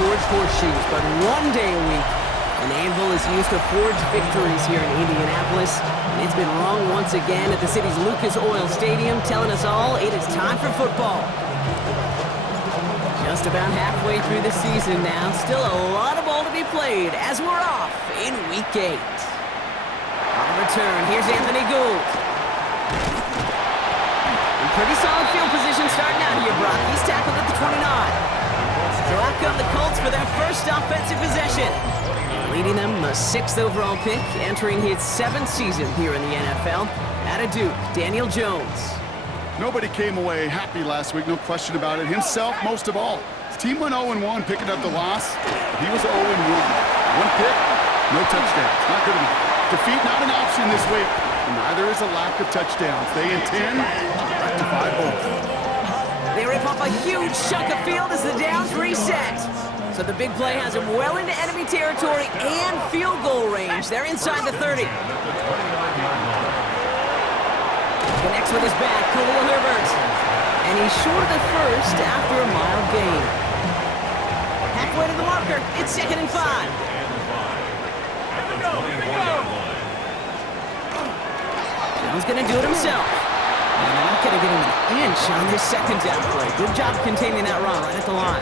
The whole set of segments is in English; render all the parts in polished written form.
forged horseshoes, but one day a week, an anvil is used to forge victories here in Indianapolis. And it's been rung once again at the city's Lucas Oil Stadium, telling us all it is time for football. Just about halfway through the season now, still a lot of ball to be played as we're off in Week 8. On the return, here's Anthony Gould. In pretty solid field position starting out here, Brock. He's tackled at the 29. So out come the Colts for their first offensive possession. Leading them, the 6th overall pick, entering his 7th season here in the NFL. Out of Duke, Daniel Jones. Nobody came away happy last week, no question about it. Himself, most of all. His team went 0-1, picking up the loss. He was 0-1. One pick, no touchdowns. Not good enough. Defeat not an option this week. And neither is a lack of touchdowns. They intend to rectify both. They rip off a huge chunk of field as the downs reset. So the big play has him well into enemy territory and field goal range. They're inside the 30. Connects with his back, Khalil Herbert. And he's short of the first after a mild gain. Halfway to the marker, it's 2nd and 5. Jones gonna do it himself. And they're not gonna get him an inch on this 2nd down play. Good job containing that run right at the line.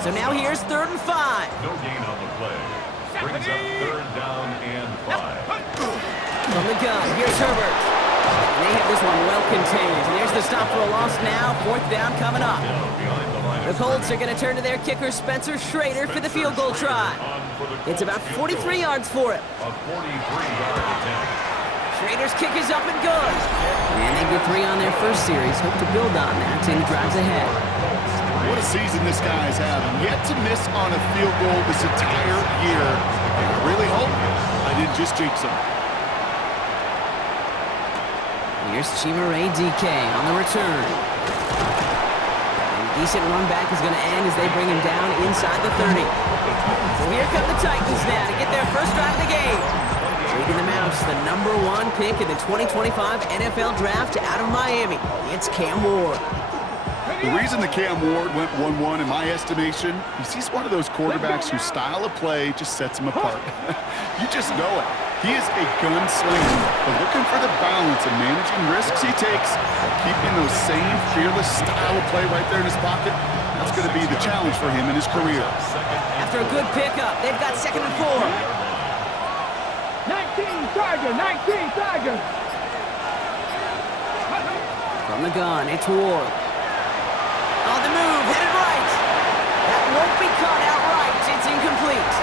So now here's 3rd and 5. No gain on the play. Brings up 3rd down and 5. From the gun, here's Herbert. And they have this one well contained. And there's the stop for a loss now. 4th down coming up. The Colts are going to turn to their kicker, Spencer Schrader, for the field goal try. It's about 43 yards for him. A 43-yard attempt. Schrader's kick is up and good. And they get 3 on their first series. Hope to build on that in drives ahead. What a season this guy is having. Yet to miss on a field goal this entire year. And I really hope I didn't just jinx him. Here's Chimaray DK on the return. And a decent run back is going to end as they bring him down inside the 30. So here come the Titans now to get their first drive of the game. Leading them out, the number 1 pick in the 2025 NFL Draft out of Miami. It's Cam Ward. The reason the Cam Ward went 1-1 in my estimation is he's one of those quarterbacks whose style of play just sets him apart. You just know it. He is a gunslinger, but looking for the balance of managing risks he takes while keeping those same fearless style of play right there in his pocket. That's going to be the challenge for him in his career. After a good pickup, they've got 2nd and 4. 19 Tiger. From the gun, it's Ward. On the move, headed right. That won't be caught outright. It's incomplete.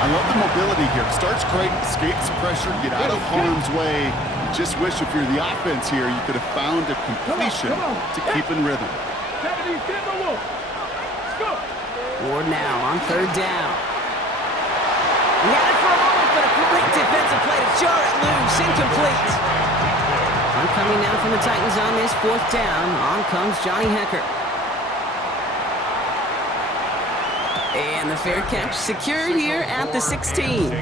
I love the mobility here. Starts great, escapes pressure, get out of harm's way. You just wish if you're the offense here, you could have found a completion to keep in rhythm. Ward now on 3rd down. He had it for a moment, but a great defensive play to jar it loose. Incomplete. Coming now from the Titans on this 4th down. On comes Johnny Hecker. And the fair catch secured here at the 16.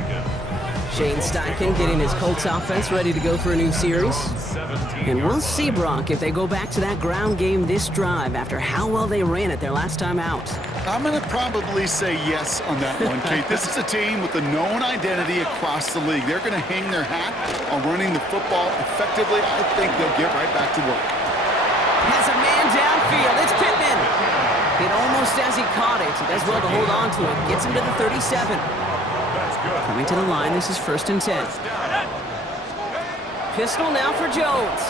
Shane Steichen getting his Colts offense ready to go for a new series. And we'll see, Brock, if they go back to that ground game this drive after how well they ran it their last time out. I'm going to probably say yes on that one, Kate. This is a team with a known identity across the league. They're going to hang their hat on running the football effectively. I think they'll get right back to work. Has a man downfield. It's Pittman. Hit almost as he caught it. He does well to hold on to it. Gets him to the 37. Coming to the line, this is 1st and 10. Pistol now for Jones.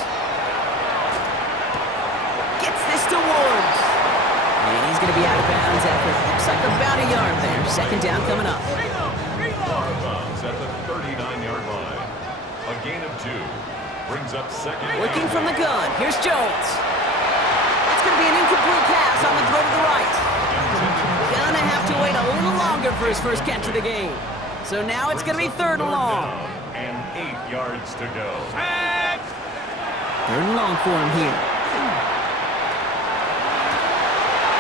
Gets this to Ward. And he's going to be out of bounds after looks like about a yard there. 2nd down coming up. At the 39-yard line. A gain of 2. Brings up 2nd. Working from the gun. Here's Jones. That's going to be an incomplete pass on the throw to the right. Gonna have to wait a little longer for his first catch of the game. So now it's going to be 3rd and long. And 8 yards to go. 3rd and long for him here.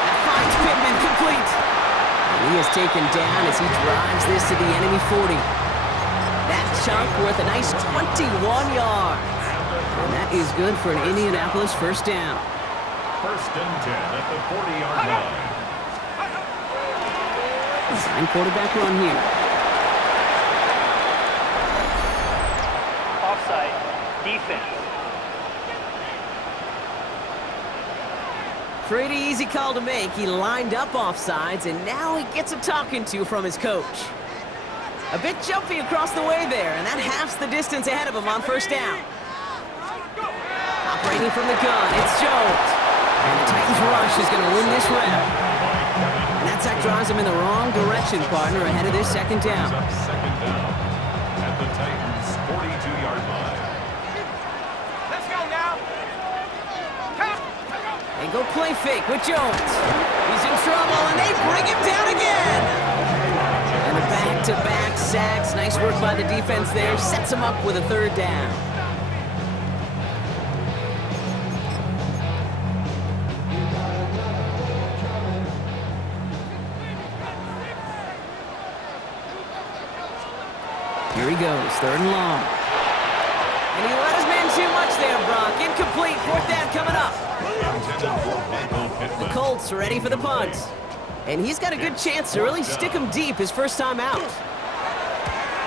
That finds Pittman complete. And he is taken down as he drives this to the enemy 40. That chunk worth a nice 21 yards. And that is good for an Indianapolis 1st down. 1st and 10 at the 40-yard line. Design quarterback run here. Offside. Defense. Pretty easy call to make. He lined up offsides, and now he gets a talking to from his coach. A bit jumpy across the way there, and that halves the distance ahead of him on first down. Operating from the gun, it's Jones. And the Titans rush is going to win this rep. And that sack drives him in the wrong direction, partner, ahead of this second down. Second down at the Titans' 42-yard line. Let's go now. They go play fake with Jones. He's in trouble, and they bring him down again. And the back-to-back sacks. Nice work by the defense there. Sets him up with a third down. Here he goes, third and long. And he let his man too much there, Brock. Incomplete, fourth down coming up. The Colts are ready for the punt. And he's got a good chance to really stick him deep his first time out.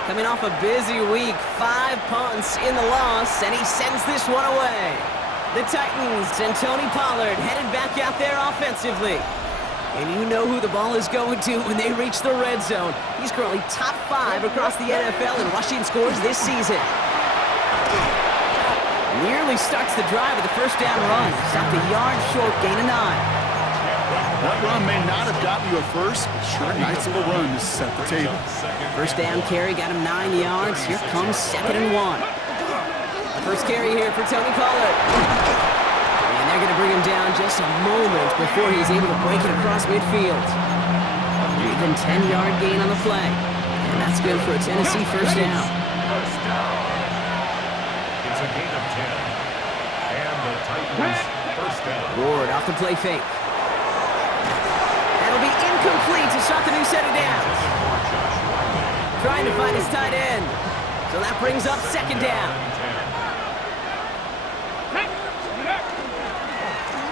Coming off a busy week, 5 punts in the loss, and he sends this one away. The Titans and Tony Pollard headed back out there offensively. And you know who the ball is going to when they reach the red zone. He's currently top 5 across the NFL in rushing scores this season. Nearly starts the drive with the first down run. Stopped a yard short, gain of 9. That run may not have gotten you a first, but sure, nice little run to set the table. First down carry got him 9 yards. Here comes second and 1. First carry here for Tony Pollard. And they're going to bring him down just a moment before he's able to break it across midfield. Even 10-yard gain on the play. And that's good for a Tennessee first down. It's a gain of 10. And the Titans first down. Ward off the play fake. That'll be incomplete to start the new set of downs. Trying to find his tight end. So that brings up second down.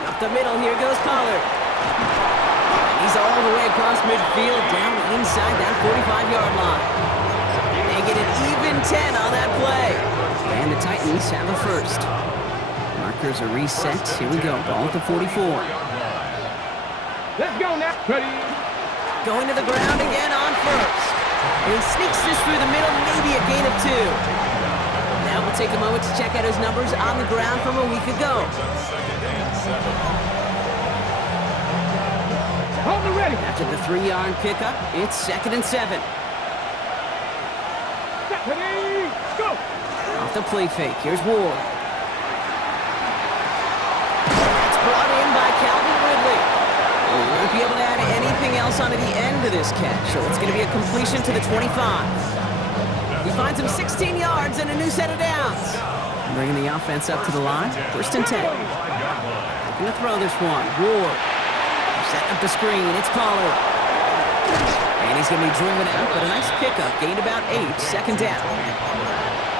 Up the middle, here goes Pollard. And he's all the way across midfield, down inside that 45-yard line. They get an even 10 on that play. And the Titans have a first. Markers are reset. Here we go, ball at the 44. Let's go now. Ready. Going to the ground again on first. And he sneaks this through the middle, maybe a gain of 2. Now we'll take a moment to check out his numbers on the ground from a week ago. Hold the ready. After the 3-yard pickup, it's second and 7. Ready. Go. Off the play fake, here's Ward. That's brought in by Calvin Ridley. We won't be able to add anything else onto the end of this catch, so it's going to be a completion to the 25. He finds him 16 yards and a new set of downs. Bringing the offense up to the line, first and 10. Looking to throw this one, Ward. Setting up the screen, it's Pollard. And he's going to be driven out, but a nice pickup, gained about 8, second down.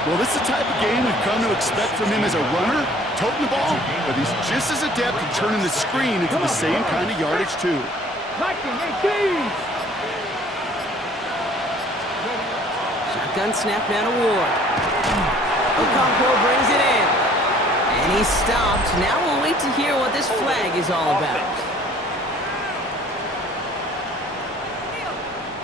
Well, this is the type of game we've come to expect from him as a runner, toting the ball, but he's just as adept at turning the screen into the same kind of yardage, too. 19-18. Shotgun snap down to Ward. Okonkwo brings it in. And he's stopped. Now we'll wait to hear what this flag is all about.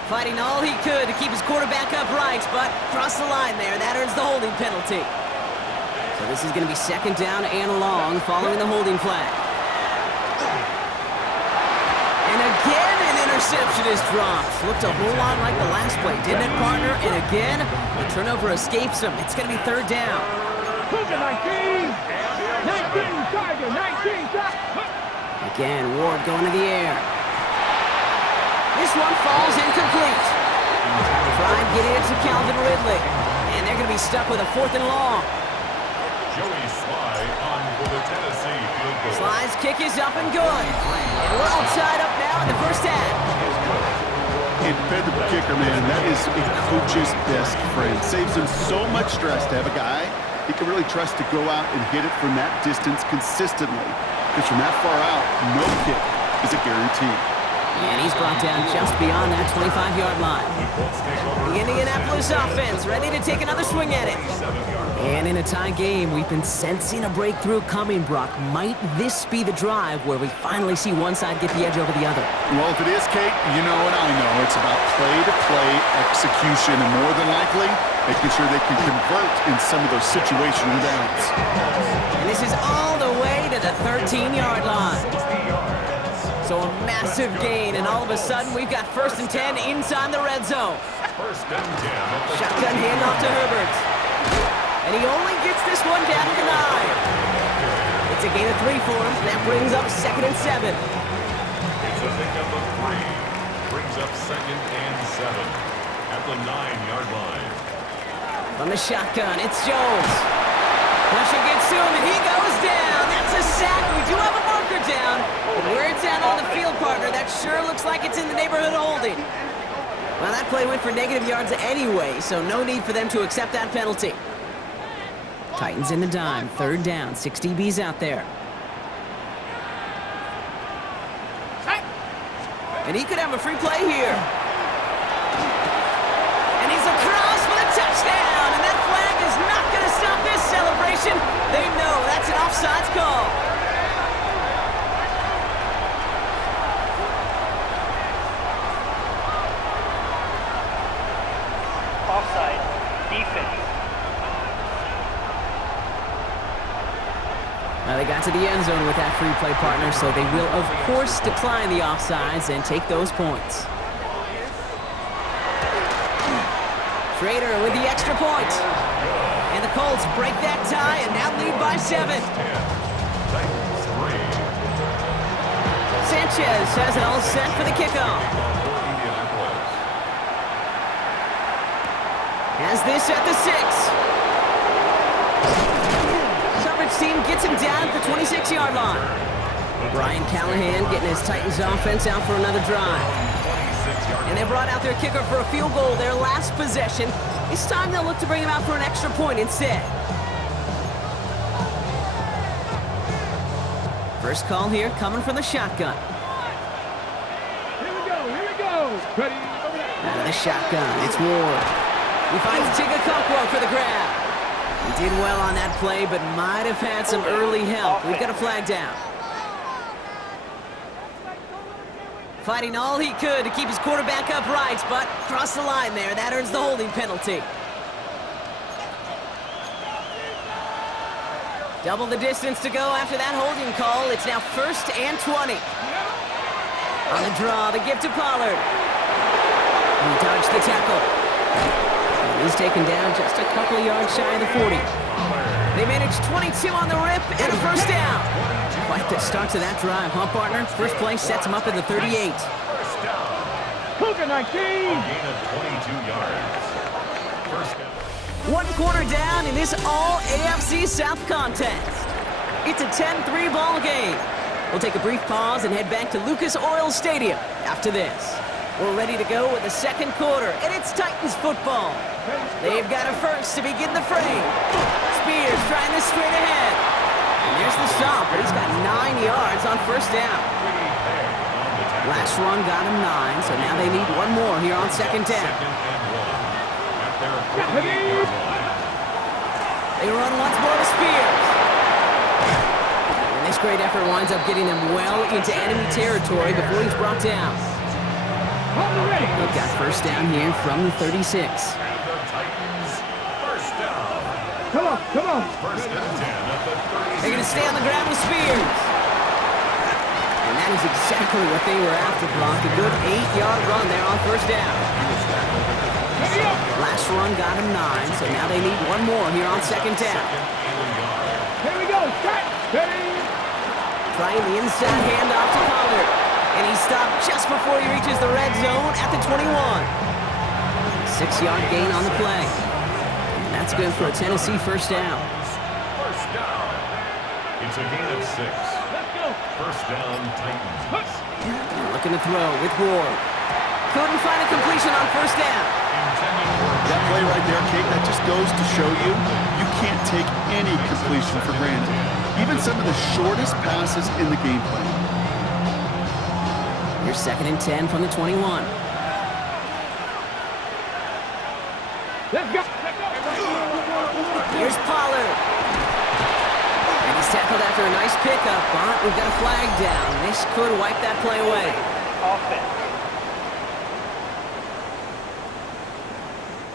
Fighting all he could to keep his quarterback upright, but crossed the line there. That earns the holding penalty. So this is going to be second down and long following the holding flag. And again, an interception is dropped. Looked a whole lot like the last play, didn't it, partner? And again, the turnover escapes him. It's going to be third down. 19. 19, Tiger. 19, Tiger. Again, Ward going to the air. This one falls incomplete. Trying getting it to Calvin Ridley. And they're going to be stuck with a fourth and long. Joey Sly on for the Tennessee field goal. Sly's kick is up and good. And we're all tied up now in the first half. A dependable kicker, man, that is a coach's best friend. Saves him so much stress to have a guy he can really trust to go out and hit it from that distance consistently. Because from that far out, no kick is a guarantee. And he's brought down just beyond that 25-yard line. The Indianapolis offense ready to take another swing at it. And in a tie game, we've been sensing a breakthrough coming, Brock. Might this be the drive where we finally see one side get the edge over the other? Well, if it is, Kate, you know and I know it's about play-to-play execution and more than likely making sure they can convert in some of those situational downs. And this is all the way to the 13-yard line. So a massive gain, and all of a sudden we've got 1st and 10 inside the red zone. Shotgun handoff to Herbert. And he only gets this one down to the 9. It's a gain of 3 for him. That brings up 2nd and 7. It's a pickup of 3. Brings up 2nd and 7 at the 9-yard line. From the shotgun, it's Jones. Pressure gets to him, and he goes down. That's a sack. We do have a marker down. But where it's at on the field, partner, that sure looks like it's in the neighborhood of holding. Well, that play went for negative yards anyway, so no need for them to accept that penalty. Titans in the dime, 3rd down, 6 DBs out there. And he could have a free play here. And he's across for the touchdown, and that flag is not going to stop this celebration. They know that's an offsides call. Offside. Defense. Now they got to the end zone with that free play, partner, so they will, of course, decline the offsides and take those points. Schrader with the extra point. And the Colts break that tie and now lead by 7. Sanchez has it all set for the kickoff. Has this at the 6. Coverage team gets him down at the 26-yard line. Brian Callahan getting his Titans offense out for another drive. And they brought out their kicker for a field goal their last possession. This time they'll look to bring him out for an extra point instead. First call here coming from the shotgun. Here we go. Ready, over there. Out of the shotgun, it's Ward. He finds Tigakokwo for the grab. He did well on that play, but might have had some early help. We've got a flag down. Fighting all he could to keep his quarterback upright, but crossed the line there. That earns the holding penalty. Double the distance to go after that holding call. It's now 1st and 20. On the draw, the give to Pollard. He dodged the tackle. He's taken down just a couple of yards shy of the 40. They managed 22 on the rip and a 1st down. Quite the start to that drive, huh, partner? First play sets him up at the 38. Cougar 19. Gain of 22 yards. First down. 1 quarter down in this all-AFC South contest. It's a 10-3 ball game. We'll take a brief pause and head back to Lucas Oil Stadium after this. We're ready to go with the 2nd quarter, and it's Titans football. They've got a first to begin the frame. Spears trying this straight ahead. And there's the stop, but he's got 9 yards on 1st down. Last run got him 9, so now they need one more here on 2nd down. They run once more to Spears. And this great effort winds up getting him well into enemy territory before he's brought down. They've got 1st down here from the 36. Come on. They're going to stay on the ground with Spears. And that is exactly what they were after, Brock. A good 8-yard run there on 1st down. Last run got him 9, so now they need one more here on 2nd down. Here we go. Start. Ready. Trying the inside handoff to Pollard. And he stopped just before he reaches the red zone at the 21. 6-yard gain on the play. And that's good for a Tennessee 1st down. First down. It's a gain of 6. Let's go. 1st down, Titans. Looking to throw with Ward. Couldn't find a completion on 1st down. That play right there, Kate, that just goes to show you, you can't take any completion for granted. Even some of the shortest passes in the game plan. Here's 2nd and 10 from the 21. Let's go. Here's Pollard. And he's tackled after a nice pickup, but we've got a flag down. This could wipe that play away. Offense.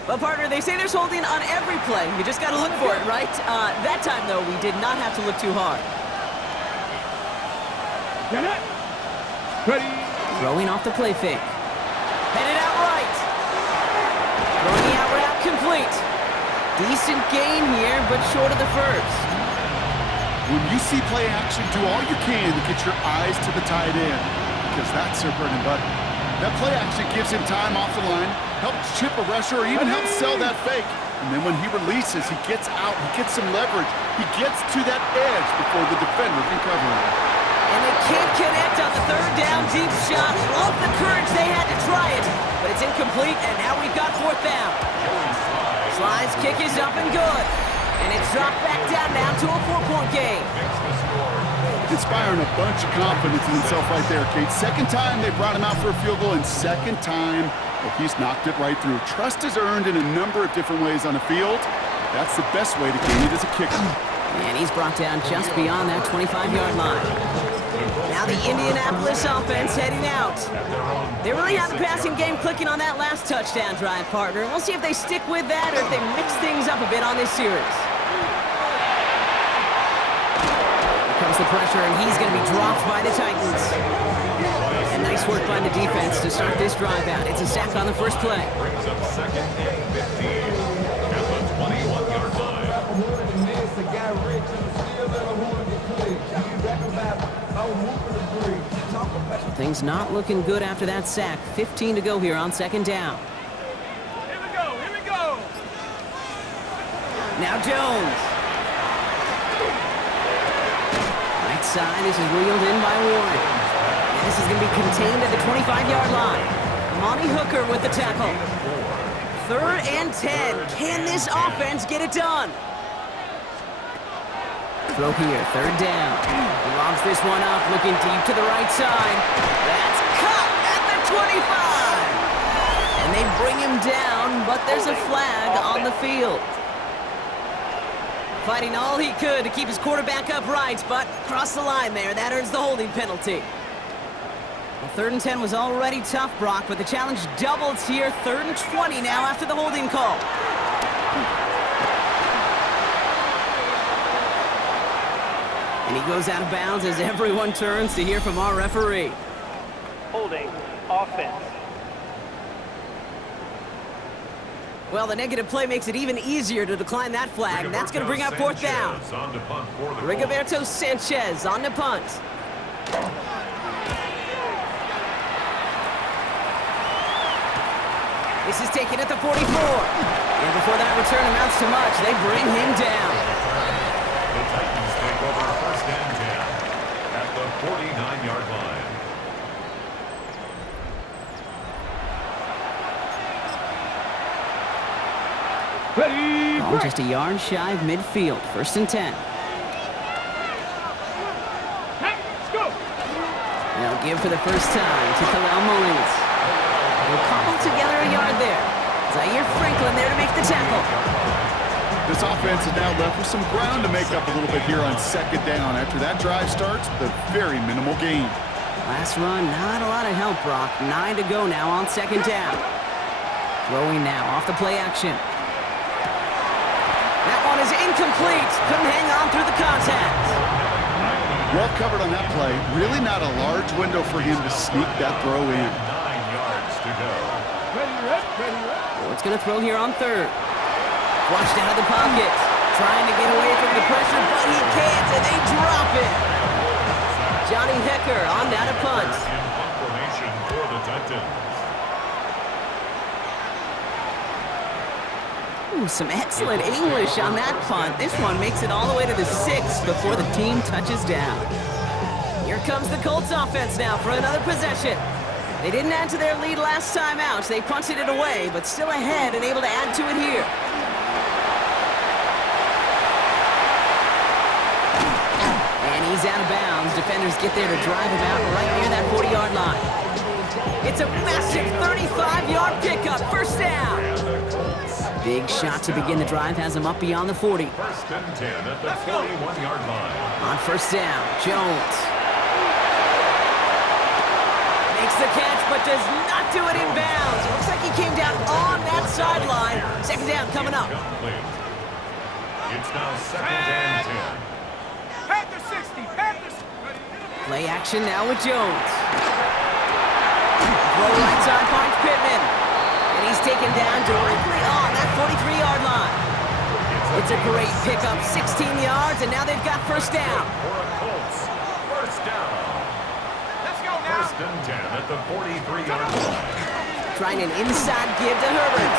Well, partner, they say there's holding on every play. You just got to look for it, right? That time, though, we did not have to look too hard. Get it. Ready. Throwing off the play fake. Headed out right. Throwing the out route complete. Decent gain here, but short of the first. When you see play action, do all you can to get your eyes to the tight end, because that's their bread and butter. That play action gives him time off the line, helps chip a rusher, or even helps sell that fake. And then when he releases, he gets out, he gets some leverage. He gets to that edge before the defender can cover him. And they can't connect on the 3rd down deep shot. Love the courage they had to try it, but it's incomplete, and now we've got 4th down. Sly's kick is up and good, and it's dropped back down now to a 4-point game. Inspiring a bunch of confidence in himself right there, Kate. 2nd time they brought him out for a field goal, and 2nd time, well, he's knocked it right through. Trust is earned in a number of different ways on the field. That's the best way to gain it as a kicker. And he's brought down just beyond that 25-yard line. Now the Indianapolis offense heading out. They really have the passing game clicking on that last touchdown drive, partner. We'll see if they stick with that or if they mix things up a bit on this series. Here comes the pressure, and he's going to be dropped by the Titans. And nice work by the defense to start this drive out. It's a sack on the first play. Brings up 2nd and 15 at the 21-yard line. Things not looking good after that sack. 15 to go here on 2nd down. Here we go. Here we go. Now Jones. Right side, this is reeled in by Warren. And this is going to be contained at the 25-yard line. Monty Hooker with the tackle. 3rd and 10. Can this offense get it done? Throw here, 3rd down. He lobs this one up, looking deep to the right side. That's cut at the 25. And they bring him down, but there's a flag on the field. Fighting all he could to keep his quarterback upright, but crossed the line there. That earns the holding penalty. Well, 3rd and 10 was already tough, Brock, but the challenge doubles here. 3rd and 20 now after the holding call. And he goes out of bounds as everyone turns to hear from our referee. Holding. Offense. Well, the negative play makes it even easier to decline that flag. That's going to bring up 4th down. Rigoberto Sanchez on the punt. This is taken at the 44. And before that return amounts to much, they bring him down. The Titans take over 1st and 10 at the 49-yard line. Ready. Ball just a yard shy of midfield. 1st and 10. Let's go. They'll give for the first time to Khalil Mullins. They'll cobble together a yard there. Zaire Franklin there to make the tackle. This offense is now left with some ground to make up a little bit here on 2nd down. After that drive starts with a very minimal gain. Last run, not a lot of help, Brock. 9 to go now on 2nd down. Throwing now off the play action. That one is incomplete. Couldn't hang on through the contact. Well covered on that play. Really not a large window for him to sneak that throw in. 9 yards to go. Well, it's going to throw here on 3rd. Flushed out of the pocket. Trying to get away from the pressure, but he can't, and they drop it. Johnny Hecker on down to punt. In punt formation for the Titans. Ooh, some excellent English on that punt. This one makes it all the way to the 6 before the team touches down. Here comes the Colts offense now for another possession. They didn't add to their lead last time out. They punted it away, but still ahead and able to add to it here. And he's out of bounds. Defenders get there to drive him out right near that 40-yard line. It's a massive 35-yard pickup. First down. And the Colts. Big shot to begin the drive has him up beyond the 40. First and 10 at the 41-yard line. On first down, Jones. Makes the catch, but does not do it in bounds. It looks like he came down on that sideline. Second down coming up. Complete. It's now second and 10. Panther 60, Panther 60. Play action now with Jones. Throw right side finds Pittman. And he's taken down directly on that 43-yard line. It's a great pickup, 16 yards, and now they've got first down. For a Colts. First down. Let's go now. First and 10 at the 43-yard line. Trying an inside give to Herbert.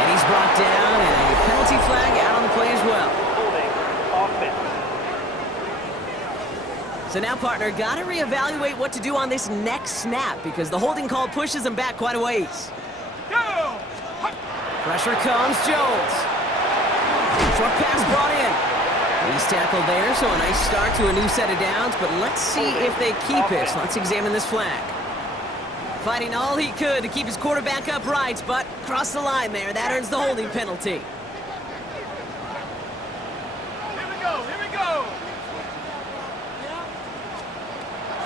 And he's brought down, and a penalty flag out on the play as well. Holding. Offense. So now, partner, got to reevaluate what to do on this next snap because the holding call pushes him back quite a ways. Go. Pressure comes, Jones. Short pass brought in. He's tackled there, so a nice start to a new set of downs, but let's see if they keep it. Let's examine this flag. Fighting all he could to keep his quarterback upright, but crossed the line there. That earns the holding penalty. Here we go. Here we go.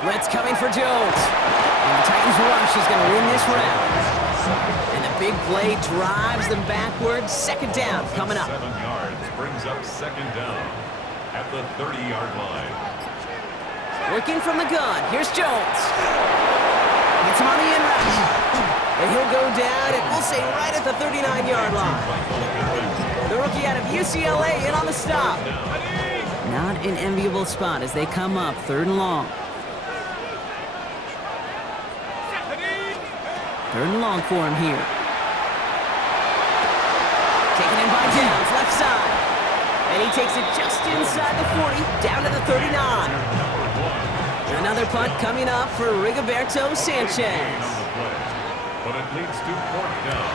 Blitz coming for Jones. And the Titans rush is going to win this round. And the big play drives them backwards. Second down coming up. 7 yards brings up second down at the 30-yard line. Working from the gun. Here's Jones. Gets him on the in rush. And he'll go down, and we'll say right at the 39-yard line. The rookie out of UCLA in on the stop. Not an enviable spot as they come up third and long. Third and long for him here. Taken in by Downs, left side. And he takes it just inside the 40, down to the 39. Another punt coming up for Rigoberto Sanchez. But it leads to fourth down.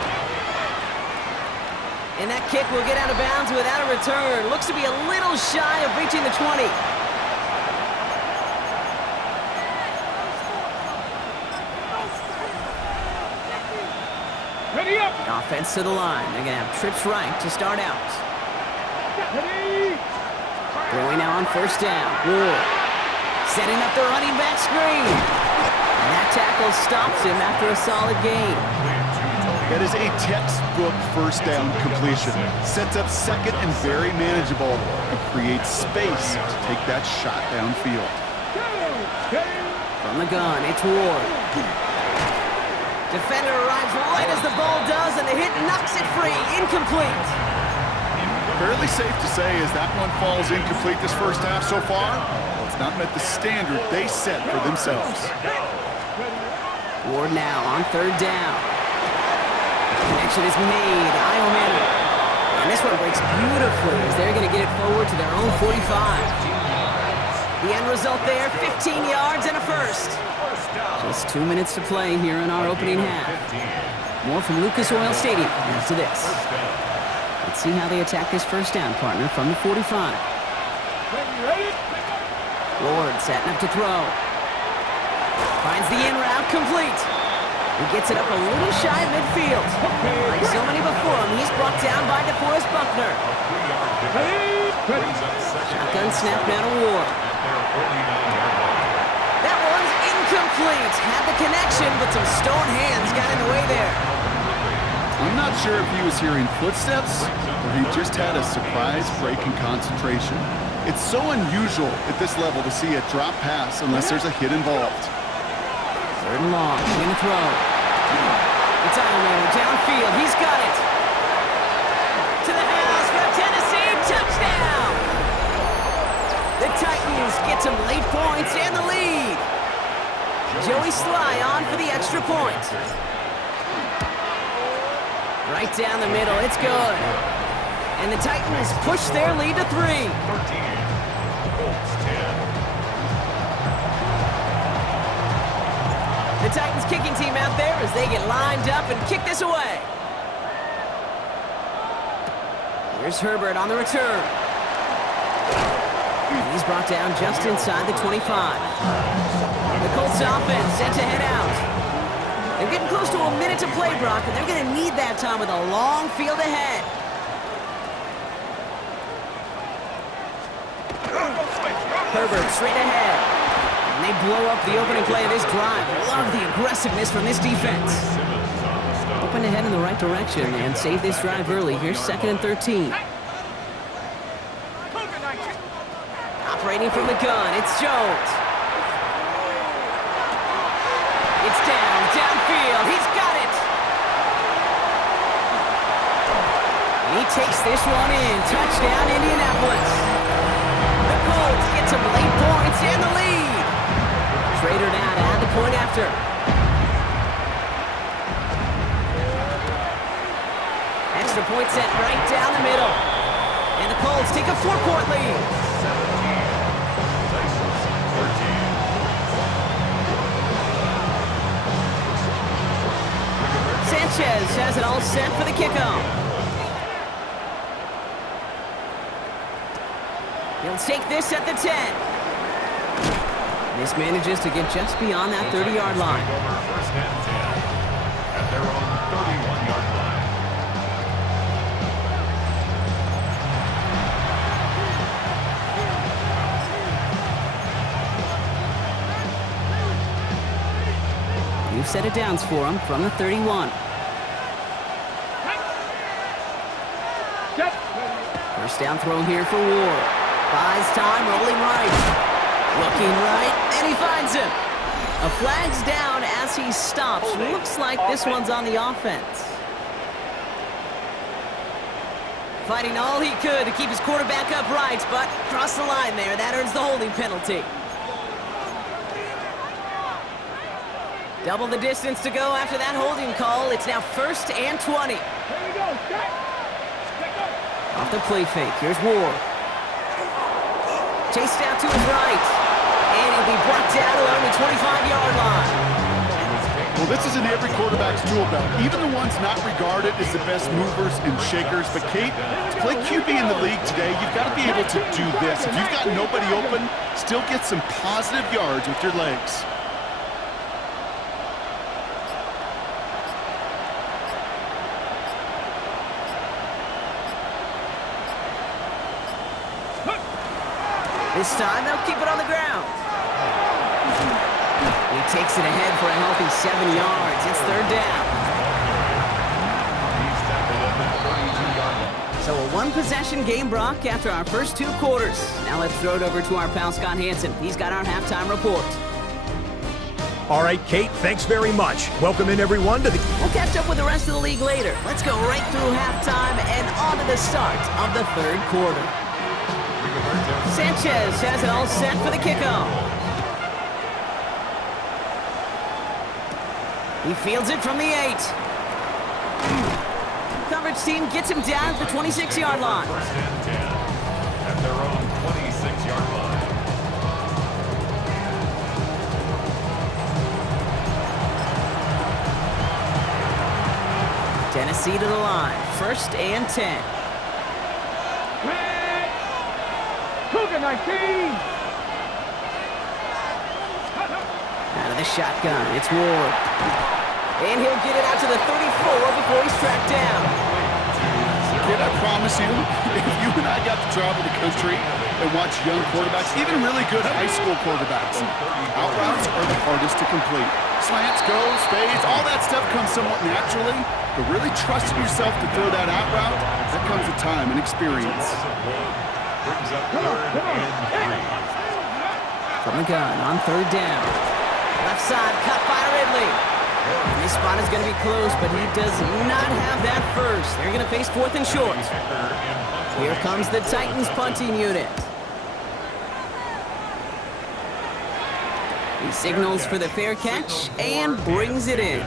And that kick will get out of bounds without a return. Looks to be a little shy of reaching the 20. Ready up. Offense to the line. They're going to have trips right to start out. Ready. Throwing now on first down. Ward setting up the running back screen. And that tackle stops him after a solid gain. That is a textbook first down completion. Sets up second and very manageable and creates space to take that shot downfield. From the gun, it's Ward. Defender arrives right as the ball does, and the hit knocks it free. Incomplete. Fairly safe to say as that one falls incomplete this first half so far, well, it's not met the standard they set for themselves. Ward now on third down. Connection is made. Iomanni. And this one breaks beautifully as they're going to get it forward to their own 45. The end result there, 15 yards and a first. Just 2 minutes to play here in our opening half. More from Lucas Oil Stadium after this. Let's see how they attack this first down, partner, from the 45. Ward setting up to throw. Finds the in route complete. He gets it up a little shy of midfield. Like so many before him, he's brought down by DeForest Buckner. Shotgun snap now to Ward. That one's incomplete. Had the connection, but some stone hands got in the way there. I'm not sure if he was hearing footsteps or he just had a surprise break in concentration. It's so unusual at this level to see a drop pass unless there's a hit involved. Third and long, in the throw. It's Iomanni downfield. He's got it. To the house for Tennessee. Touchdown! The Titans get some late points and the lead. Joey Sly on for the extra point. Right down the middle. It's good. And the Titans push their lead to 3. 13. Colts 10. The Titans kicking team out there as they get lined up and kick this away. Here's Herbert on the return. He's brought down just inside the 25. The Colts offense set to head out. They're getting close to a minute to play, Brock, and they're going to need that time with a long field ahead. Herbert straight ahead. And they blow up the opening play of this drive. Love the aggressiveness from this defense. Open ahead in the right direction and save this drive early. Here's 2nd and 13. Operating from the gun, it's Jones. It's downfield. He's got it. And he takes this one in. Touchdown, Indianapolis. The Colts get some late points and the lead. Schrader now to add the point after. Extra point set right down the middle. And the Colts take a 4-point lead. Sanchez has it all set for the kickoff. He'll take this at the 10. This manages to get just beyond that 30-yard line. First and 10 at their own 31-yard line. New set of downs for him from the 31. First down throw here for Ward. Buys time, rolling right. Looking right, and he finds him. A flag's down as he stops. Looks like this one's on the offense. Fighting all he could to keep his quarterback upright, but crossed the line there. That earns the holding penalty. Double the distance to go after that holding call. It's now 1st and 20. Off the play fake, here's Ward. Chased out to his right. And he'll be brought down along the 25-yard line. Well, this is in every quarterback's tool belt. Even the ones not regarded as the best movers and shakers. But, Kate, to play QB in the league today, you've got to be able to do this. If you've got nobody open, still get some positive yards with your legs. This time, they'll keep it on the ground. He takes it ahead for a healthy 7 yards. It's 3rd down. So a one-possession game, Brock, after our first 2 quarters. Now let's throw it over to our pal Scott Hansen. He's got our halftime report. All right, Kate, thanks very much. Welcome in, everyone, to the... We'll catch up with the rest of the league later. Let's go right through halftime and on to the start of the 3rd quarter. Sanchez has it all set for the kickoff. He fields it from the 8. Coverage team gets him down at the 26-yard line. First and 10 at their own 26-yard line. Tennessee to the line. 1st and 10. Cougar 19! Out of the shotgun, it's Ward. And he'll get it out to the 34 before he's tracked down. Kid, I promise you, if you and I got to travel the country and watch young quarterbacks, even really good high school quarterbacks, out routes are the hardest to complete. Slants, goes, fades, all that stuff comes somewhat naturally, but really trusting yourself to throw that out route, that comes with time and experience. Brings up 3rd and 3. From the gun on 3rd down. Left side cut by Ridley. And this spot is going to be close, but he does not have that first. They're going to face 4th and short. Here comes the Titans punting unit. He signals for the fair catch and brings it in.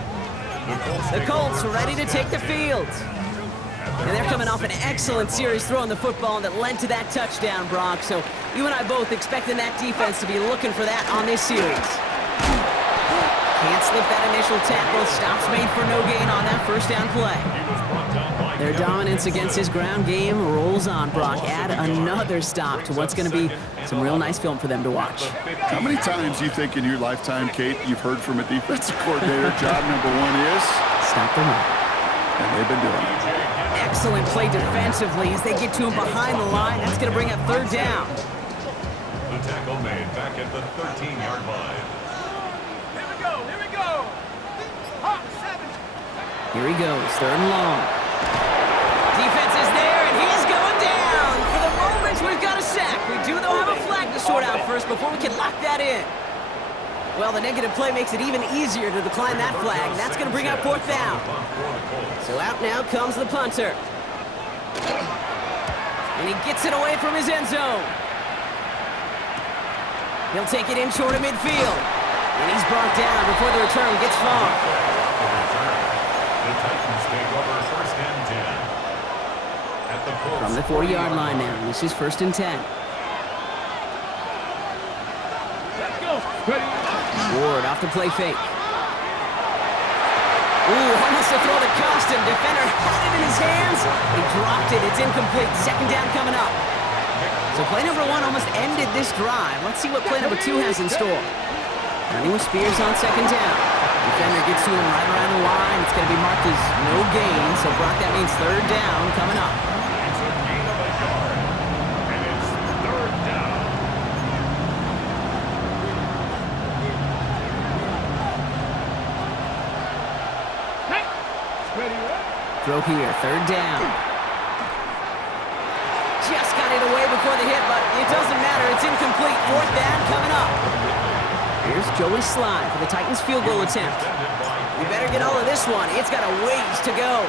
The Colts ready to take the field. And they're coming off an excellent series throwing the football that led to that touchdown, Brock. So you and I both expecting that defense to be looking for that on this series. Can't slip that initial tackle. Stops made for no gain on that 1st down play. Their dominance against his ground game rolls on, Brock. Add another stop to what's going to be some real nice film for them to watch. How many times do you think in your lifetime, Kate, you've heard from a defensive coordinator, job number one is? Stop the run. And they've been doing it. Excellent play defensively as they get to him behind the line. That's going to bring up third down. The tackle made back at the 13-yard line. Here we go. Here we go. Hop, 7. Here he goes, third and long. Defense is there, and he's going down. For the moment, we've got a sack. We do, though, have a flag to sort out first before we can lock that in. Well, the negative play makes it even easier to decline that flag. That's going to bring up fourth down. So out now comes the punter. And he gets it away from his end zone. He'll take it in short of midfield. And he's brought down before the return gets far. The Titans take over first and 10. At the Colts From the 40-yard line now. This is first and 10. Let's go. Ready. Ward off the play fake. Ooh, almost a throw that cost him. Defender had it in his hands. He dropped it. It's incomplete. Second down coming up. So play number 1 almost ended this drive. Let's see what play number 2 has in store. Running with Spears on second down. Defender gets to him right around the line. It's going to be marked as no gain. So Brock, that means third down coming up. It's a gain of a yard. And it's third down. Ready. Throw here, third down. Just got it away before the hit, but it doesn't matter. It's incomplete. Fourth down coming up. Here's Joey Slide for the Titans field goal attempt. You better get all of this one. It's got a ways to go.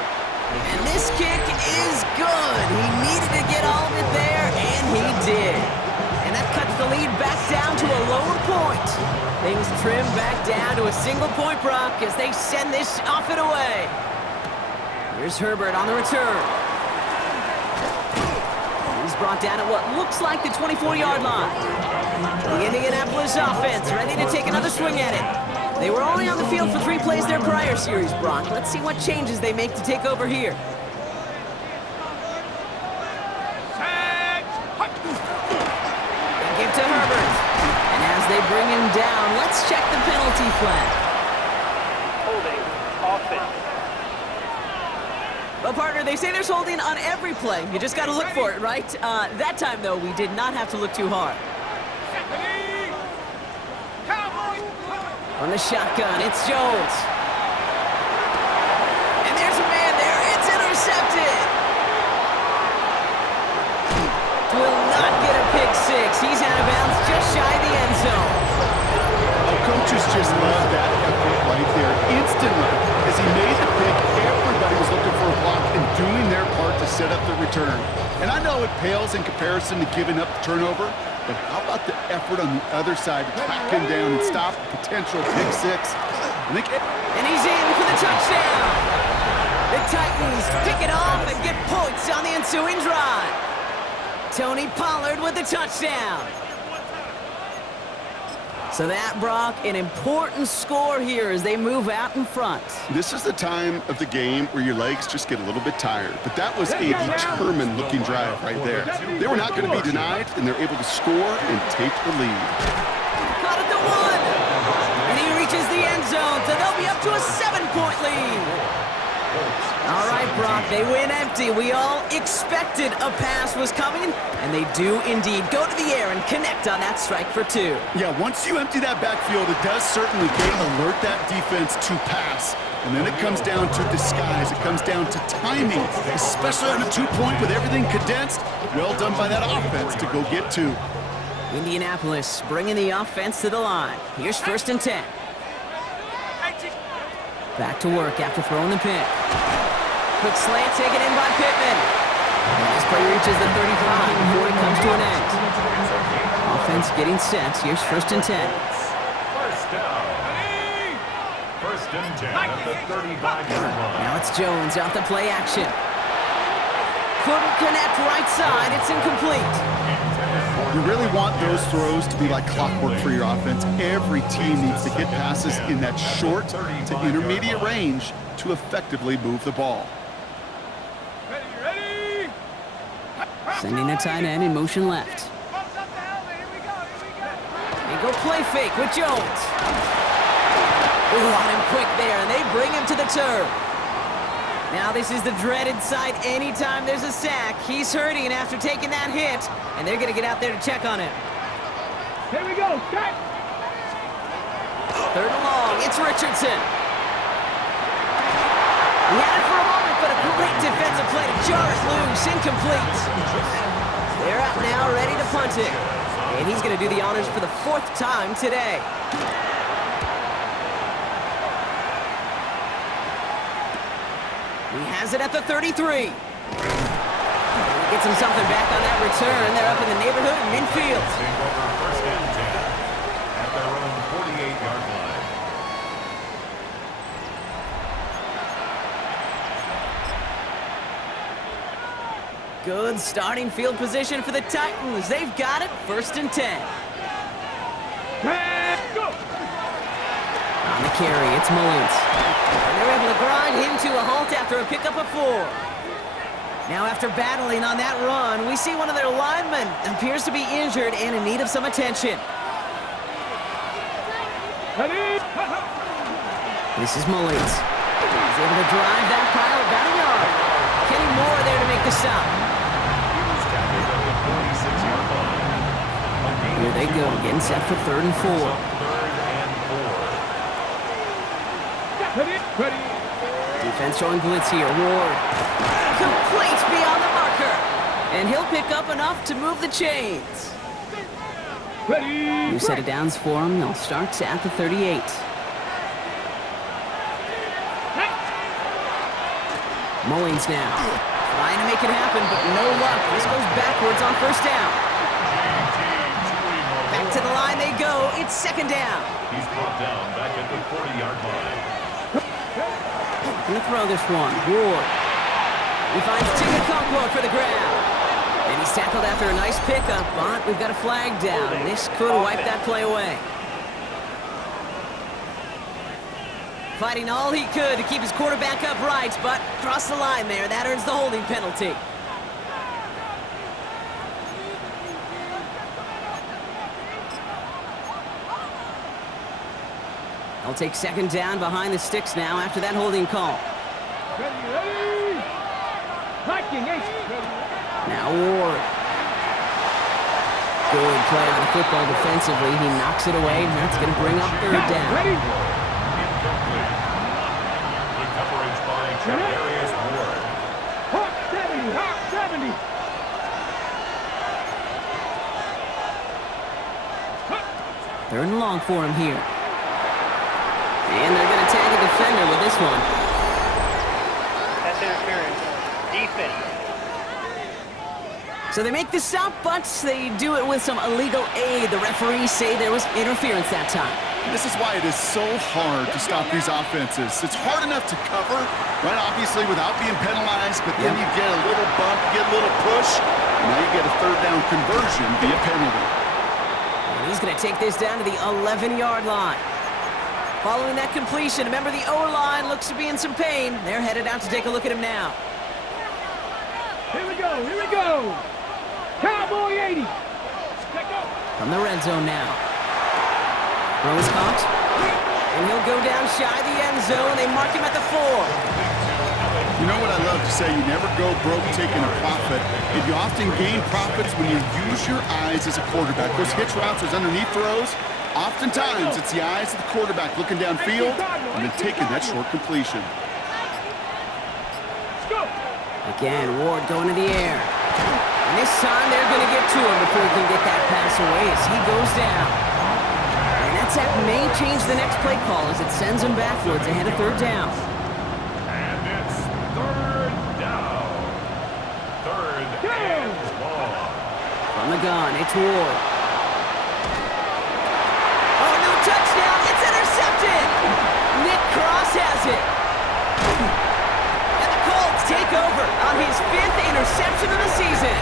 And this kick is good. He needed to get all of it there, and he did. And that cuts the lead back down to a lower point. Things trim back down to a single point, Brock, as they send this off and away. Here's Herbert on the return. He's brought down at what looks like the 24-yard line. The Indianapolis offense ready to take another swing at it. They were only on the field for 3 plays their prior series, Brock. Let's see what changes they make to take over here. They give to Herbert. And as they bring him down, let's check the penalty flag. Holding. Offense. Well, partner, they say there's holding on every play. You just got to look for it, right? That time, though, we did not have to look too hard. On the shotgun, it's Jones. And there's a man there. It's intercepted. Will not get a pick six. He's out of bounds just shy of the end zone. Well, coaches just love that effort right there. Instantly, as he made the pick, everybody was looking for a block and doing their part to set up the return. And I know it pales in comparison to giving up the turnover, but how about the effort on the other side to track him down and stop a potential pick six? And he's in for the touchdown. The Titans pick it off and get points on the ensuing drive. Tony Pollard with the touchdown. So that, Brock, an important score here as they move out in front. This is the time of the game where your legs just get a little bit tired. But that was a determined-looking drive right there. They were not going to be denied, and they're able to score and take the lead. Caught at the 1. And he reaches the end zone, so they'll be up to a 7-point lead. All right, Brock, they win empty. We all expected a pass was coming, and they do indeed go to the air and connect on that strike for 2. Yeah, once you empty that backfield, it does certainly alert that defense to pass. And then it comes down to disguise. It comes down to timing, especially on a 2-point with everything condensed. Well done by that offense to go get 2. Indianapolis bringing the offense to the line. Here's first and 10. Back to work after throwing the pick. Quick slant taken in by Pittman. And this play reaches the 35 before it comes to an end. Offense getting set. Here's first and 10. First down. First and 10 at the 35-yard line. Now it's Jones off the play action. Couldn't connect right side. It's incomplete. You really want those throws to be like clockwork for your offense. Every team needs to get passes in that short to intermediate range to effectively move the ball. Sending the tight end in motion left. They go play fake with Jones. Ooh, on him quick there, and they bring him to the turf. Now this is the dreaded sight anytime there's a sack. He's hurting after taking that hit, and they're going to get out there to check on him. Here we go, set. Third and long, it's Richardson. He had it for a moment, but a great defensive play to jar it loose, incomplete. They're out now, ready to punt it. And he's going to do the honors for the 4th time today. He has it at the 33. And he gets him something back on that return. They're up in the neighborhood of midfield. First and 10 at their own 48-yard line. Good starting field position for the Titans. They've got it, 1st and 10. Go. On the carry, it's Mullins. And they're able to grind him to a halt after a pickup of 4. Now after battling on that run, we see one of their linemen appears to be injured and in need of some attention. Ready. This is Mullins. He's able to drive that pile about a yard. Kenny Moore there to make the stop. He was tackled at the 46-yard line. Here they go, getting set for 3rd and 4. 3rd and 4. Ready. Defense showing blitz here. Ward. Complete beyond the marker. And he'll pick up enough to move the chains. Ready. New set of downs for him. They'll start at the 38. Mullins now. Trying to make it happen, but no luck. This goes backwards on 1st down. Back to the line they go. It's 2nd down. He's brought down back at the 40-yard line. Gonna throw this one. Ward. He finds Tigger for the grab. And he's tackled after a nice pickup, but we've got a flag down. This could wipe that play away. Fighting all he could to keep his quarterback upright, but crossed the line there. That earns the holding penalty. They'll take 2nd down behind the sticks now after that holding call. Ready. Hiking, ace. Now Ward. Good play on the football defensively. He knocks it away, and that's going to bring up 3rd down. Ready. Incomplete. The coverage by Darius Ward. Hawk 70. Hawk 70. Third and long for him here. And they're going to tag a defender with this one. That's interference. Defense. So they make the stop, but they do it with some illegal aid. The referees say there was interference that time. This is why it is so hard to stop these offenses. It's hard enough to cover, right, obviously, without being penalized, but then you get a little bump, get a little push, and now you get a 3rd down conversion via penalty. And he's going to take this down to the 11-yard line. Following that completion, remember the O-line looks to be in some pain. They're headed out to take a look at him now. Here we go. Here we go. Cowboy 80. Let go. From the red zone now. Throw is caught. And he'll go down shy of the end zone. They mark him at the 4. You know what I love to say? You never go broke taking a profit. And you often gain profits when you use your eyes as a quarterback. Those hitch routes, those underneath throws, oftentimes it's the eyes of the quarterback looking downfield and then taking that short completion. Let's go. Again, Ward going to the air. And this time they're going to get to him before he can get that pass away as he goes down. And that sack may change the next play call as it sends him backwards ahead of 3rd down. And it's 3rd down. 3rd and long. From the gun, it's Ward. Oh, no touchdown. It's intercepted. Nick Cross has it. And the Colts take over on his 5th interception of the season.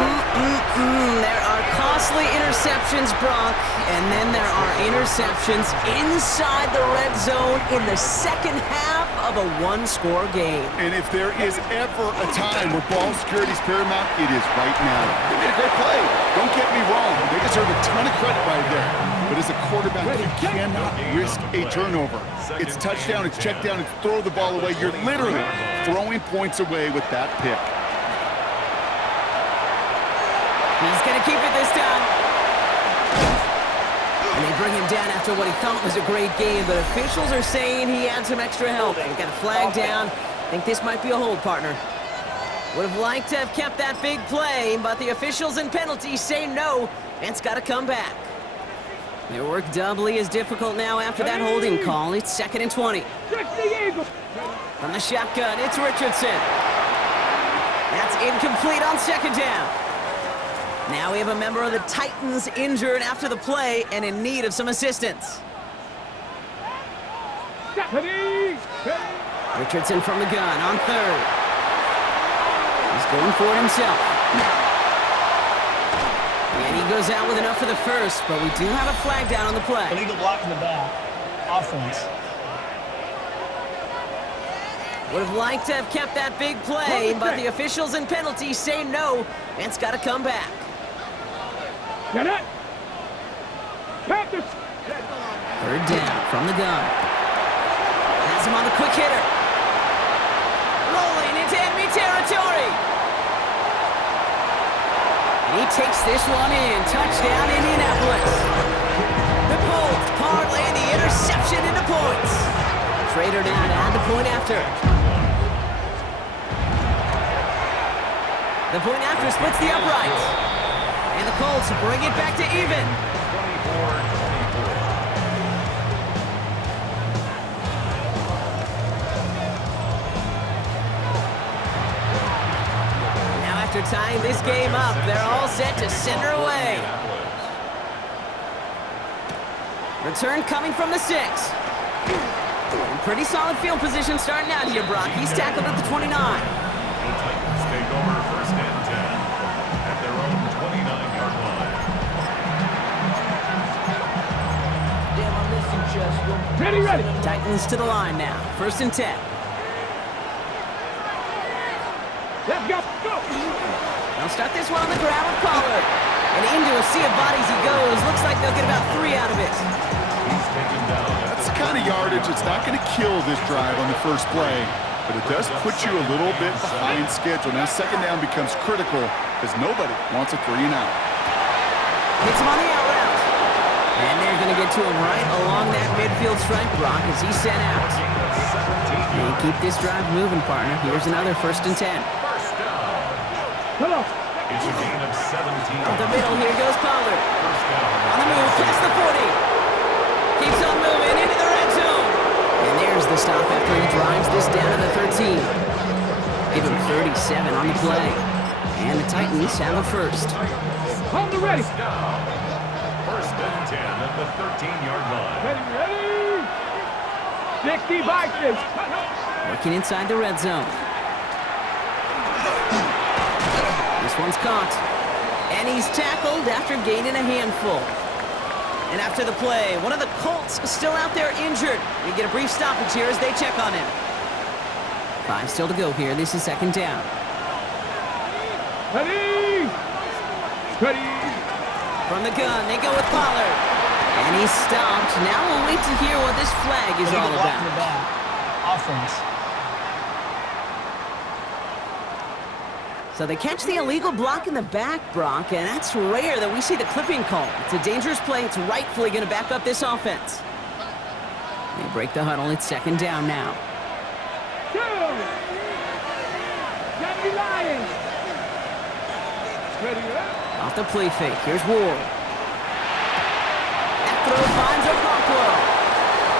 There are costly interceptions, Brock, and then there are interceptions inside the red zone in the 2nd half of a one-score game. And if there is ever a time where ball security is paramount, it is right now. They made a great play. Don't get me wrong. They deserve a ton of credit right there. But as a quarterback, you cannot risk a turnover. It's touchdown, it's check down, it's throw the ball away. You're literally throwing points away with that pick. He's going to keep it this time. And they bring him down after what he thought was a great game, but officials are saying he had some extra help. He got a flag down. I think this might be a hold, partner. Would have liked to have kept that big play, but the officials and penalties say no, and it's got to come back. Their work doubly is difficult now after that holding call. It's 2nd and 20. From the shotgun, it's Richardson. That's incomplete on 2nd down. Now we have a member of the Titans injured after the play and in need of some assistance. Richardson from the gun on 3rd. He's going for it himself. And he goes out with enough for the first, but we do have a flag down on the play. Illegal block in the back. Offense. Would have liked to have kept that big play, but the officials and penalties say no, and it's got to come back. Get it. 3rd down from the gun. Has him on the quick hitter. Rolling into enemy territory. And he takes this one in. Touchdown, Indianapolis. The Colts parlay the interception into points. Trader now to add the point after. The point after splits the uprights. And the Colts bring it back to even. 24-24. Now after tying this game up, they're all set to center away. Return coming from the 6. And pretty solid field position starting out here, Brock. He's tackled at the 29. The Titans take over 1st and 10 at their own 29-yard line. Ready. Titans to the line now. 1st and 10. Let's go. They'll start this one on the ground with Pollard. And into a sea of bodies he goes. Looks like they'll get about 3 out of it. He's taken down. That's the kind of yardage that's not going to kill this drive on the first play, but it does put you a little bit behind schedule. Now 2nd down becomes critical because nobody wants a 3 and out. Hits him on the out route. And they're going to get to him right along that midfield stripe, Brock, as he's sent out. And keep this drive moving, partner. Here's another 1st and 10. First down. Come on. It's a gain of 17. Up the middle, here goes Pollard. First down. On the move, past the 40. Keeps on moving into the red zone. And there's the stop after he drives this down to the 13. Give him 37 on the play. And the Titans have a first. On the ready. First down. 1st and 10 at the 13-yard line. Ready. 60 boxes. Working inside the red zone. This one's caught. And he's tackled after gaining a handful. And after the play, one of the Colts still out there injured. We get a brief stoppage here as they check on him. 5 still to go here. This is 2nd down. Ready. From the gun, they go with Pollard. And he's stopped. Now we'll wait to hear what this flag is all Illegal block in the about. back. Offense. So they catch the illegal block in the back, Brock, and that's rare that we see the clipping call. It's a dangerous play. It's rightfully going to back up this offense. They break the huddle. It's 2nd down now. Off the play fake. Here's Ward. That throw finds Okonkwo.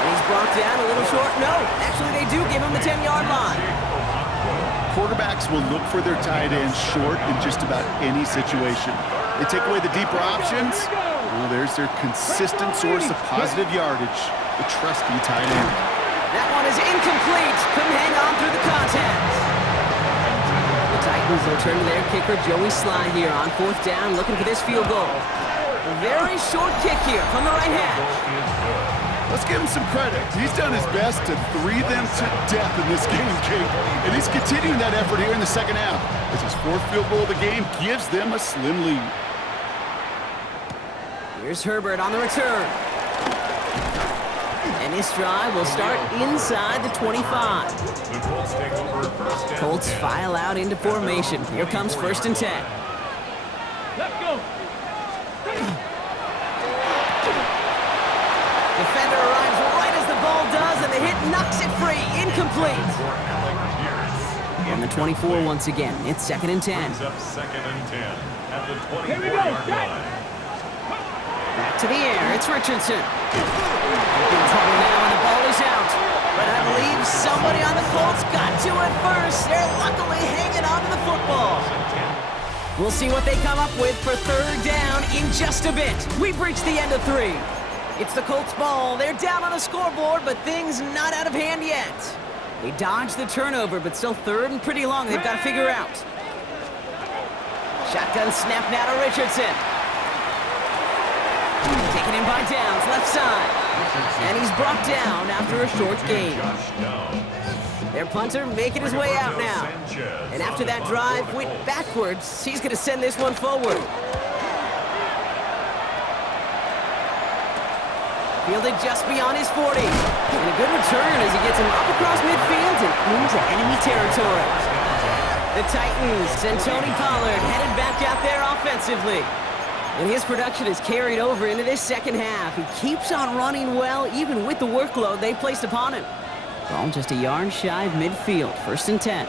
And he's brought down a little short. No, actually they do give him the 10-yard line. Quarterbacks will look for their tight ends short in just about any situation. They take away the deeper options. Well, there's their consistent source of positive yardage, the trusty tight end. That one is incomplete. Couldn't hang on through the contact. The Titans will turn to their kicker, Joey Sly, here on 4th down, looking for this field goal. A very short kick here from the right hash. Let's give him some credit. He's done his best to three them to death in this game, Kate. And he's continuing that effort here in the second half, as his fourth field goal of the game gives them a slim lead. Here's Herbert on the return. And this drive will start inside the 25. The Colts take over first and Colts 10. file out into formation. Here comes 1st and 10. Let's go. Defender arrives right as the ball does, and the hit knocks it free. Incomplete. For Alec Pierce. On the 24 once again. It's 2nd and 10. Brings up 2nd and 10 at the Here we go. 24-yard line. Back to the air. It's Richardson. In trouble now, and the ball is out. But I believe somebody on the Colts got to it first. They're luckily hanging on to the football. We'll see what they come up with for 3rd down in just a bit. We've reached the end of 3. It's the Colts' ball. They're down on the scoreboard, but things not out of hand yet. They dodged the turnover, but still 3rd and pretty long. They've got to figure out. Shotgun snap now to Richardson. Taken in by Downs, left side. And he's brought down after a short gain. Josh Downs. Their punter making his way out now. And after that drive went backwards, he's going to send this one forward. Fielded just beyond his 40. And a good return as he gets him up across midfield and into enemy territory. The Titans and Tony Pollard headed back out there offensively. And his production is carried over into this second half. He keeps on running well, even with the workload they placed upon him. Ball just a yard shy of midfield. 1st and 10.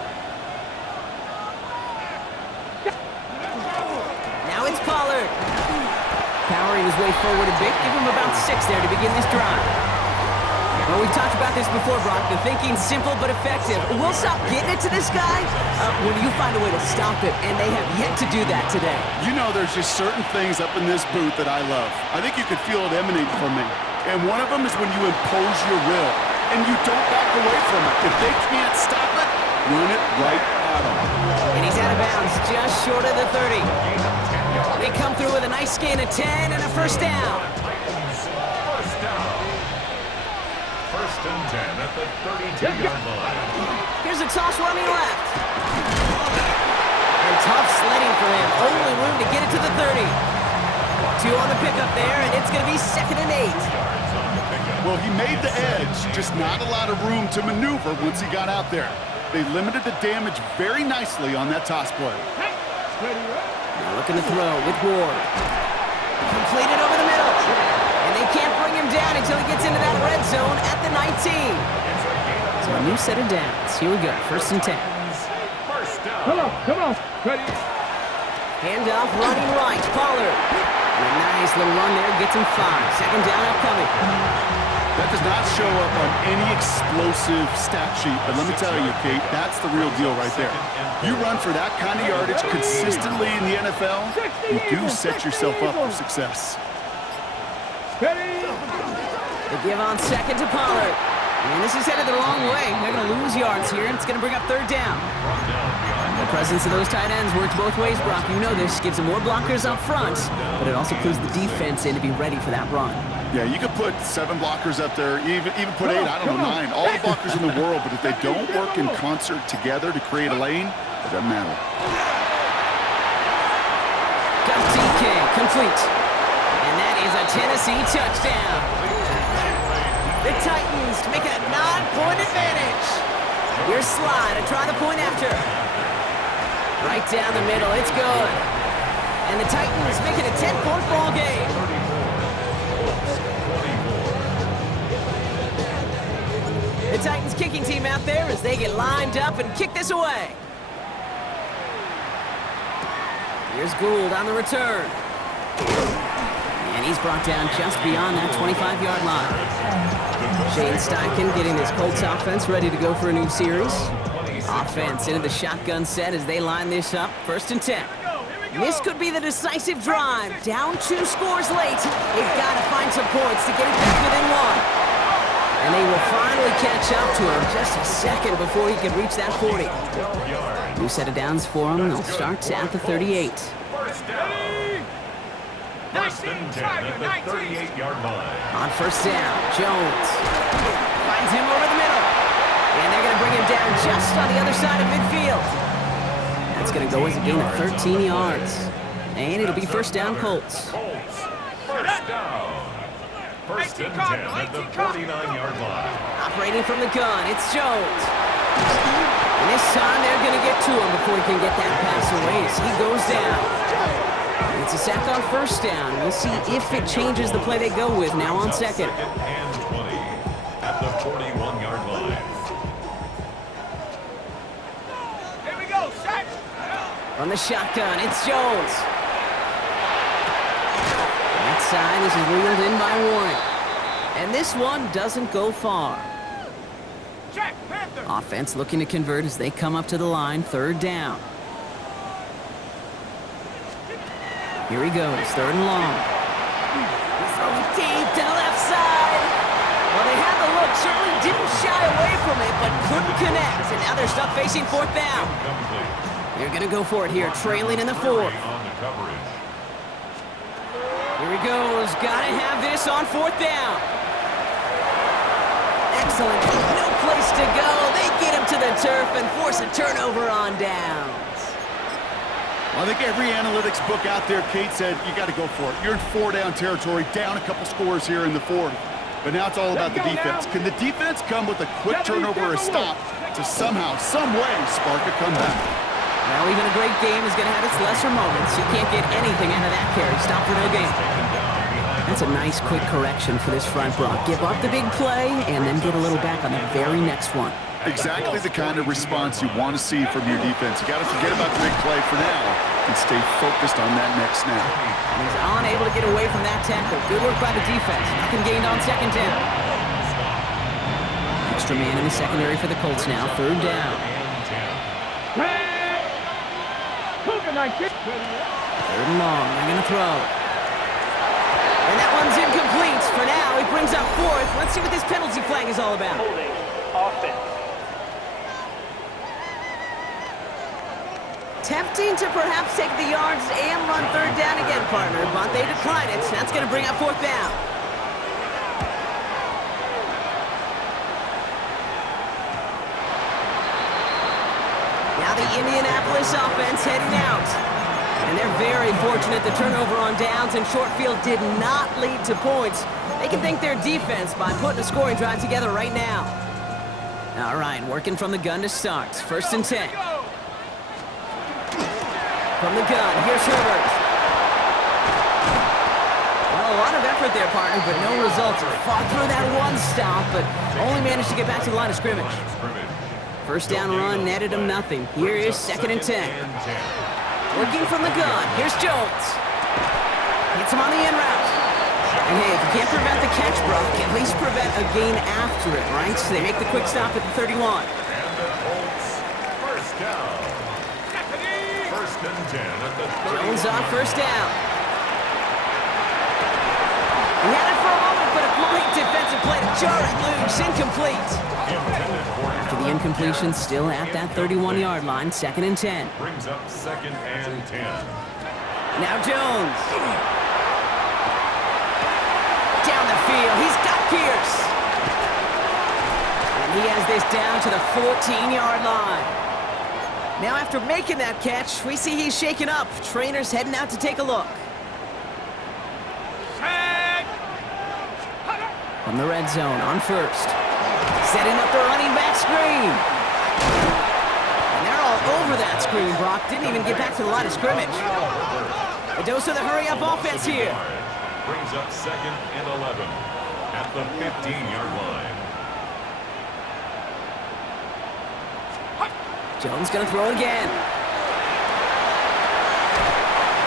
Now it's Pollard. Powering his way forward a bit. Give him about 6 there to begin this drive. Well, we've talked about this before, Brock. The thinking's simple but effective. We'll stop getting it to this guy when you find a way to stop it, and they have yet to do that today. You know, there's just certain things up in this booth that I love. I think you could feel it emanate from me. And one of them is when you impose your will, and you don't back away from it. If they can't stop it, run it right at them. And he's out of bounds, just short of the 30. They come through with a nice gain of 10 and a 1st down. First down. 1st and 10 at the 32-yard line. Here's a toss running left. And tough sledding for him. Only room to get it to the 30. 2 on the pickup there, and it's going to be 2nd and 8. Well, he made the edge, just not a lot of room to maneuver once he got out there. They limited the damage very nicely on that toss play. Now looking to throw with Ward. Completed over the middle. And they can't bring him down until he gets into that red zone at the 19. So a new set of downs. Here we go. 1st and 10. First down. Come on. Ready. Handoff running right. Pollard. And a nice little run there. Gets him 5. 2nd down upcoming. That does not show up on any explosive stat sheet, but let me tell you, Kate, that's the real deal right there. You run for that kind of yardage consistently in the NFL, you do set yourself up for success. Ready. They give on 2nd to Pollard. And this is headed the wrong way. They're going to lose yards here, and it's going to bring up 3rd down. The presence of those tight ends works both ways, Brock. You know this. Gives them more blockers up front, but it also clues the defense in to be ready for that run. Yeah, you could put 7 blockers up there, even put 8, I don't know, 9. All the blockers in the world, but if they don't work in concert together to create a lane, it doesn't matter. Got DK, complete. And that is a Tennessee touchdown. The Titans making a 9-point advantage. Here's Slide to try the point after. Right down the middle, it's good. And the Titans making a 10-point ball game. The Titans kicking team out there as they get lined up and kick this away. Here's Gould on the return. And he's brought down just beyond that 25-yard line. Shane Steichen getting this Colts offense ready to go for a new series. Offense into the shotgun set as they line this up. 1st and 10. This could be the decisive drive. Down 2 scores late. They've got to find some points to get it back within 1. And they will finally catch up to him just a second before he can reach that 40. New set of downs for him. They'll start at the 38. First and 10 at the 38-yard line. On first down, Jones finds him over the middle. And they're going to bring him down just on the other side of midfield. That's going to go as a gain of 13 yards. And it'll be first down, Colts. Colts, first down. First and 10 at the 49-yard line. Operating from the gun, it's Jones. And this time they're going to get to him before he can get that pass away as he goes down. It's a sack on first down. We'll see if it changes the play they go with now on second. Second and 20 at the 41-yard line. Here we go, set. On the shotgun, it's Jones. That side, this is wheeled in by Warren. And this one doesn't go far. Check, Panther. Offense looking to convert as they come up to the line, third down. Here he goes, third and long. He's throwing deep to the left side. Well, they had the look, certainly didn't shy away from it, but couldn't connect. And now they're stuck facing fourth down. Incomplete. They're going to go for it here, trailing in the fourth. On the coverage. Here he goes, gotta have this on fourth down. Excellent, no place to go. They get him to the turf and force a turnover on downs. I think every analytics book out there, Kate, said you got to go for it. You're in four-down territory, down a couple scores here in the fourth. But now it's all about the defense. Can the defense come with a quick turnover or a stop to somehow, some way, spark a comeback? Well, even a great game is going to have its lesser moments. You can't get anything out of that carry. Stop for no gain. That's a nice, quick correction for this front block. Give up the big play and then get a little back on the very next one. Exactly the kind of response you want to see from your defense. You got to forget about the big play for now and stay focused on that next snap. He's unable to get away from that tackle. Good work by the defense. Nothing gained on second down. Extra man in the secondary for the Colts now. Third down. Third and long. They're going to throw. And that one's incomplete. For now, he brings up fourth. Let's see what this penalty flag is all about. Holding. Offense. Tempting to perhaps take the yards and run third down again, partner, but they decline it. That's going to bring up fourth down. Now the Indianapolis offense heading out. And they're very fortunate the turnover on downs and short field did not lead to points. They can thank their defense by putting a scoring drive together right now. All right, working from the gun to start. First and 10. From the gun, here's Herbert. Well, a lot of effort there, partner, but no results. Fought through that one stop, but only managed to get back to the line of scrimmage. First down run netted him nothing. Here is second and 10. Working from the gun, here's Jones. Hits him on the in route. And hey, if you can't prevent the catch, Brock, at least prevent a gain after it, right? So they make the quick stop at the 31. And the Colts, first down. First and 10 at the 31. Jones on first down. He had it for a moment, but a great defensive play to jar it loose. Incomplete. After the incompletion, still at that 31-yard line, second and 10. Brings up second and 10. Now Jones. Down the field, he's got Pierce. And he has this down to the 14-yard line. Now after making that catch, we see he's shaken up. Trainer's heading out to take a look. From the red zone on first. Setting up the running back screen. And they're all over that screen, Brock. Didn't even get back to the line of scrimmage. A dose of the hurry-up offense here. Brings up second and 11 at the 15-yard line. Jones gonna throw it again.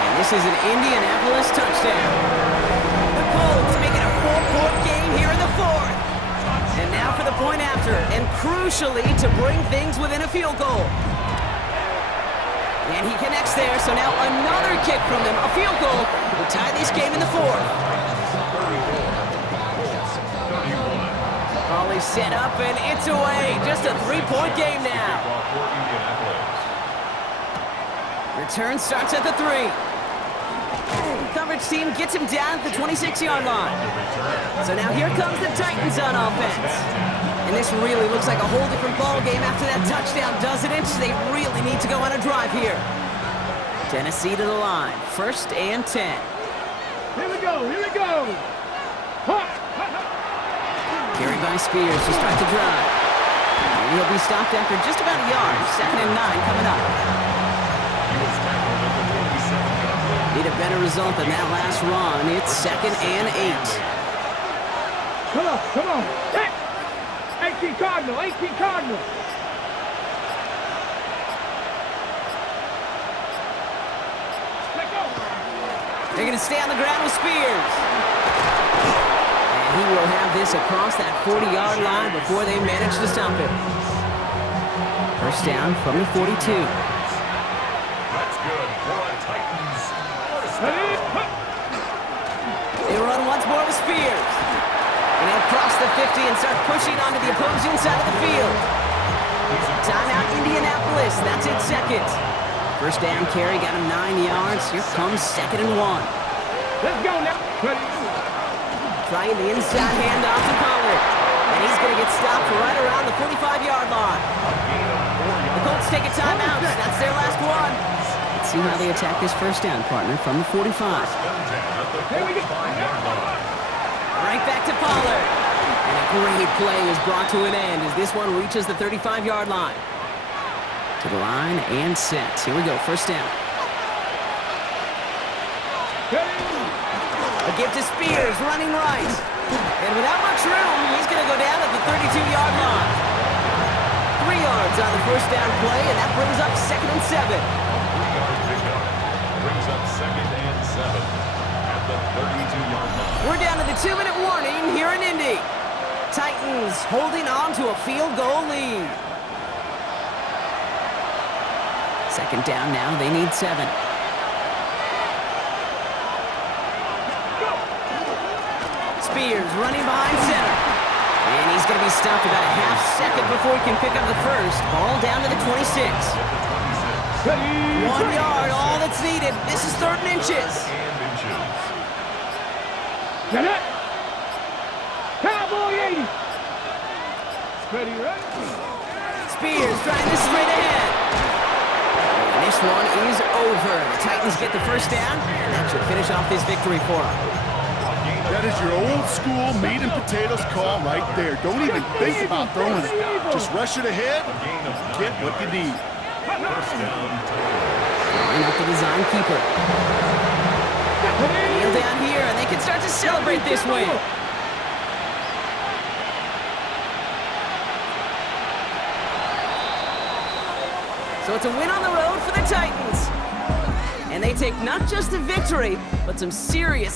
And this is an Indianapolis touchdown. The Colts making a 4-point game here in the fourth. And now for the point after, and crucially to bring things within a field goal. And he connects there, so now another kick from them, a field goal, will tie this game in the fourth. Volley set up, and it's away. Just a 3-point game now. Return starts at the 3. Coverage coverage team gets him down at the 26-yard line. So now here comes the Titans on offense. And this really looks like a whole different ball game after that touchdown, doesn't it? They really need to go on a drive here. Tennessee to the line, 1st and 10. Here we go, here we go. Carried by Spears to start the drive. And he'll be stopped after just about a yard. 2nd and 9 coming up. He was tackled at the 27-yard line. Need a better result than that last run. It's 2nd and 8. Come on. Hey. 18 Cardinal, 18 Cardinal. Let go. They're going to stay on the ground with Spears. And he will have this across that 40-yard line before they manage to stop him. 1st down from the 42. That's good for the Titans. First down. They run once more with Spears. And he'll cross the 50 and start pushing onto the opposing side of the field. Timeout Indianapolis. That's it, 2nd. 1st down carry got him 9 yards. Here comes 2nd and 1. Let's go now. Trying the inside handoff to Pollard. And he's going to get stopped right around the 45-yard line. The Colts take a timeout. That's their last one. Let's see how they attack this 1st down, partner, from the 45. Here we go. Right back to Pollard. And a great play is brought to an end as this one reaches the 35-yard line. To the line and set. Here we go, 1st down. A give to Spears, running right. And without much room, he's going to go down at the 32-yard line. 3 yards on the 1st down play, and that brings up 2nd and 7. 3-yard pickup brings up 2nd and 7 at the 32-yard line. We're down to the 2-minute warning here in Indy. Titans holding on to a field goal lead. 2nd down now, they need 7. Spears running behind center. And he's going to be stopped about a half second before he can pick up the 1st. Ball down to the 26. 1 yard, all that's needed. This is 3rd and inches. Get it. Cowboy 80. Ready, ready. Spears trying this straight ahead. And this one is over. The Titans get the 1st down, and that should finish off this victory for them. That is your old school meat and potatoes call right there. Don't even think about throwing it. Just rush it ahead, get what you need. Line up the design keeper. Kneel down here, and they can start to celebrate this win. So it's a win on the road for the Titans. And they take not just the victory, but some serious